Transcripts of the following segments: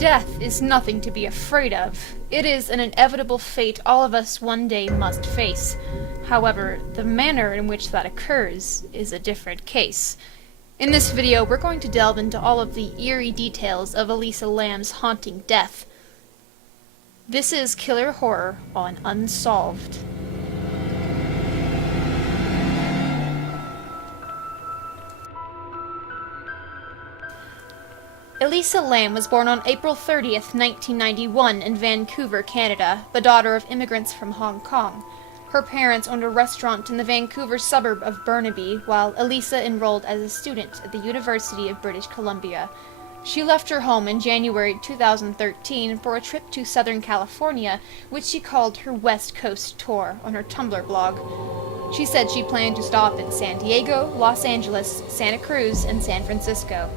Death is nothing to be afraid of. It is an inevitable fate all of us one day must face. However, the manner in which that occurs is a different case. In this video, we're going to delve into all of the eerie details of Elisa Lam's haunting death. This is Killer Horror on Unsolved. Elisa Lam was born on April 30th, 1991 in Vancouver, Canada, the daughter of immigrants from Hong Kong. Her parents owned a restaurant in the Vancouver suburb of Burnaby, while Elisa enrolled as a student at the University of British Columbia. She left her home in January 2013 for a trip to Southern California, which she called her West Coast Tour on her Tumblr blog. She said she planned to stop in San Diego, Los Angeles, Santa Cruz, and San Francisco.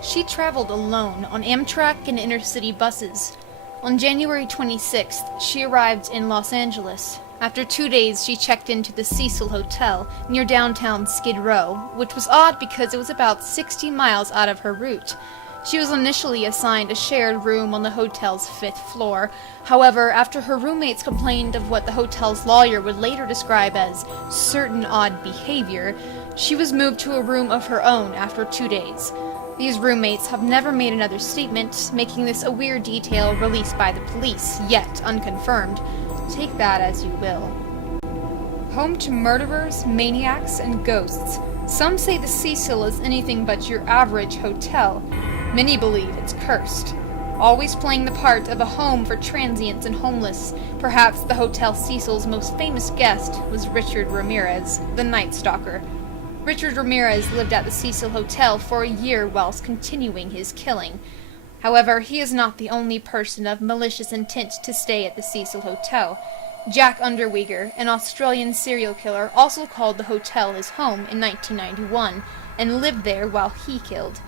She traveled alone on Amtrak and intercity buses. On January 26th, she arrived in Los Angeles. After 2 days, she checked into the Cecil Hotel near downtown Skid Row, which was odd because it was about 60 miles out of her route. She was initially assigned a shared room on the hotel's 5th floor. However, after her roommates complained of what the hotel's lawyer would later describe as certain odd behavior, she was moved to a room of her own after 2 days. These roommates have never made another statement, making this a weird detail released by the police, yet unconfirmed. Take that as you will. Home to murderers, maniacs, and ghosts. Some say the Cecil is anything but your average hotel. Many believe it's cursed. Always playing the part of a home for transients and homeless, perhaps the Hotel Cecil's most famous guest was Richard Ramirez, the Night Stalker. Richard Ramirez lived at the Cecil Hotel for a year whilst continuing his killing. However, he is not the only person of malicious intent to stay at the Cecil Hotel. Jack Underweger, an Australian serial killer, also called the hotel his home in 1991 and lived there while he killed.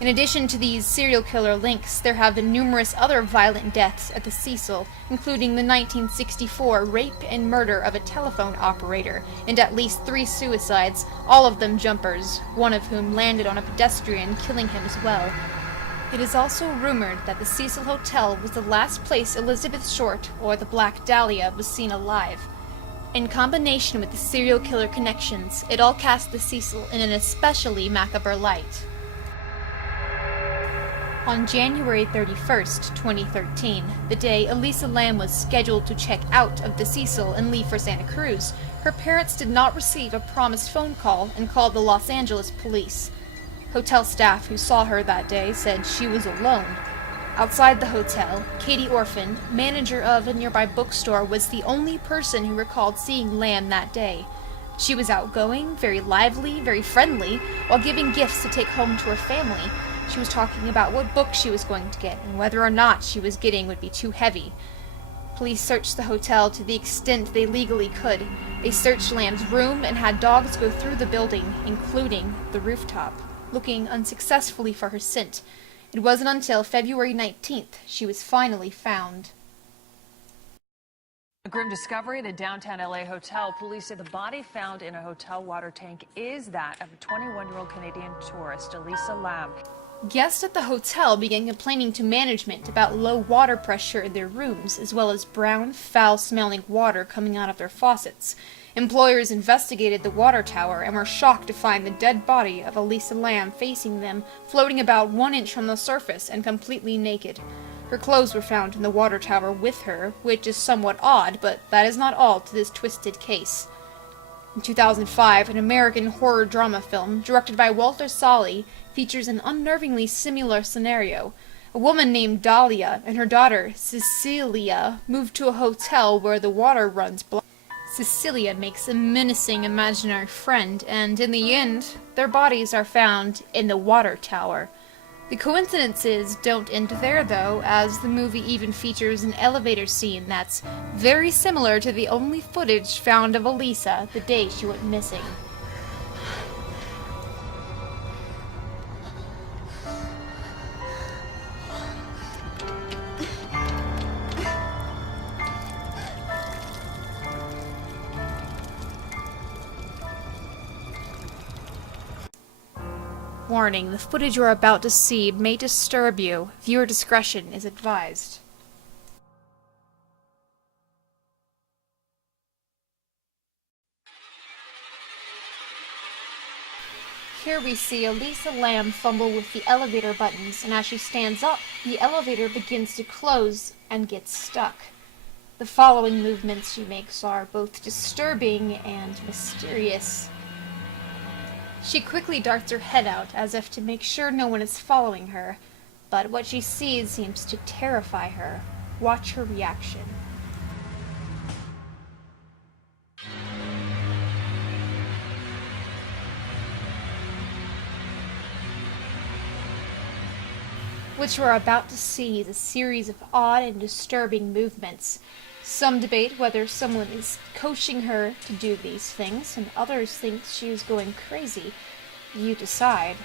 In addition to these serial killer links, there have been numerous other violent deaths at the Cecil, including the 1964 rape and murder of a telephone operator, and at least 3 suicides, all of them jumpers, one of whom landed on a pedestrian, killing him as well. It is also rumored that the Cecil Hotel was the last place Elizabeth Short, or the Black Dahlia, was seen alive. In combination with the serial killer connections, it all cast the Cecil in an especially macabre light. On January 31st, 2013, the day Elisa Lam was scheduled to check out of the Cecil and leave for Santa Cruz, her parents did not receive a promised phone call and called the Los Angeles police. Hotel staff who saw her that day said she was alone. Outside the hotel, Katie Orphan, manager of a nearby bookstore, was the only person who recalled seeing Lam that day. She was outgoing, very lively, very friendly, while giving gifts to take home to her family. She was talking about what book she was going to get, and whether or not she was getting would be too heavy. Police searched the hotel to the extent they legally could. They searched Lam's room and had dogs go through the building, including the rooftop, looking unsuccessfully for her scent. It wasn't until February 19th she was finally found. A grim discovery at a downtown LA hotel. Police say the body found in a hotel water tank is that of a 21-year-old Canadian tourist, Elisa Lam. Guests at the hotel began complaining to management about low water pressure in their rooms, as well as brown, foul-smelling water coming out of their faucets. Employers investigated the water tower and were shocked to find the dead body of Elisa Lam facing them, floating about 1 inch from the surface and completely naked. Her clothes were found in the water tower with her, which is somewhat odd, but that is not all to this twisted case. In 2005, an American horror drama film, directed by Walter Sallee, features an unnervingly similar scenario. A woman named Dahlia and her daughter, Cecilia, moved to a hotel where the water runs black. Cecilia makes a menacing imaginary friend, and in the end, their bodies are found in the water tower. The coincidences don't end there, though, as the movie even features an elevator scene that's very similar to the only footage found of Elisa the day she went missing. warning, the footage you are about to see may disturb you. Viewer discretion is advised. Here we see Elisa Lam fumble with the elevator buttons, and as she stands up, the elevator begins to close and gets stuck. The following movements she makes are both disturbing and mysterious. She quickly darts her head out as if to make sure no one is following her, but what she sees seems to terrify her. Watch her reaction. What you are about to see is a series of odd and disturbing movements. Some debate whether someone is coaching her to do these things, and others think she is going crazy. You decide.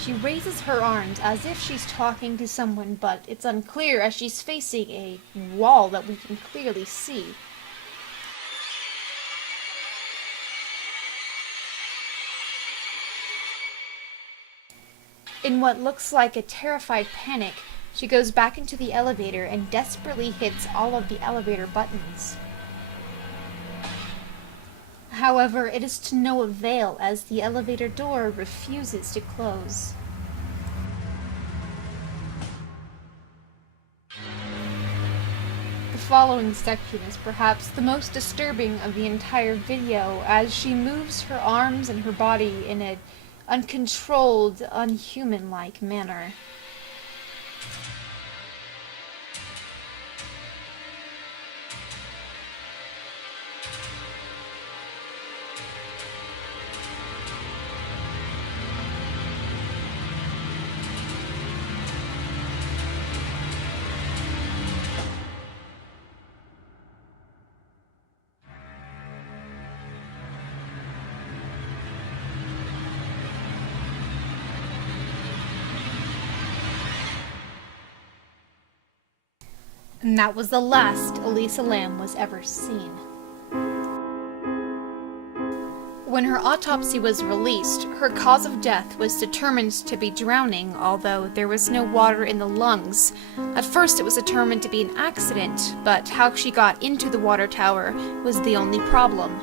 She raises her arms as if she's talking to someone, but it's unclear as she's facing a wall that we can clearly see. In what looks like a terrified panic, she goes back into the elevator and desperately hits all of the elevator buttons. However, it is to no avail as the elevator door refuses to close. The following section is perhaps the most disturbing of the entire video as she moves her arms and her body in an uncontrolled, unhuman-like manner. And that was the last Elisa Lam was ever seen. When her autopsy was released, her cause of death was determined to be drowning, although there was no water in the lungs. At first it was determined to be an accident, but how she got into the water tower was the only problem.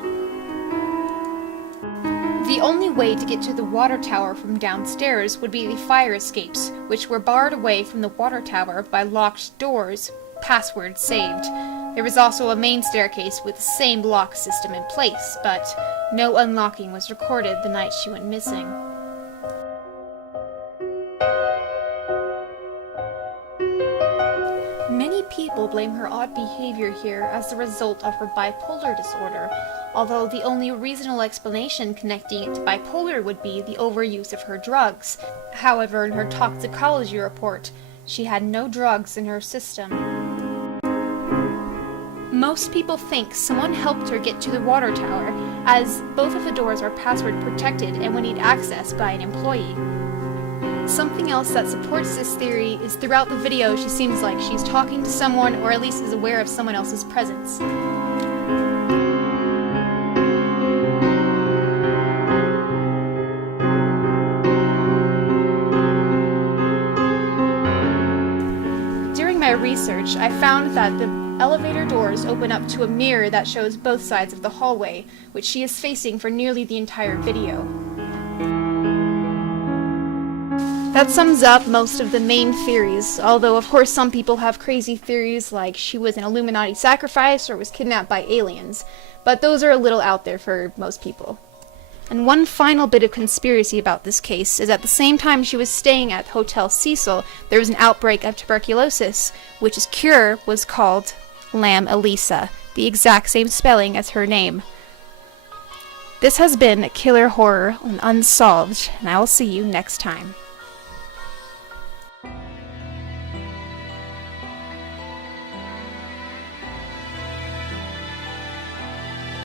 The only way to get to the water tower from downstairs would be the fire escapes, which were barred away from the water tower by locked doors, password saved. There was also a main staircase with the same lock system in place, but no unlocking was recorded the night she went missing. Many people blame her odd behavior here as the result of her bipolar disorder, although the only reasonable explanation connecting it to bipolar would be the overuse of her drugs. However, in her toxicology report, she had no drugs in her system. Most people think someone helped her get to the water tower, as both of the doors are password protected and would need access by an employee. Something else that supports this theory is throughout the video she seems like she's talking to someone or at least is aware of someone else's presence. During my research, I found that the elevator doors open up to a mirror that shows both sides of the hallway, which she is facing for nearly the entire video. That sums up most of the main theories, although of course some people have crazy theories like she was an Illuminati sacrifice or was kidnapped by aliens, but those are a little out there for most people. And one final bit of conspiracy about this case is at the same time she was staying at Hotel Cecil, there was an outbreak of tuberculosis, which its cure was called Lam Elisa, the exact same spelling as her name. This has been Killer Horror on Unsolved, and I will see you next time.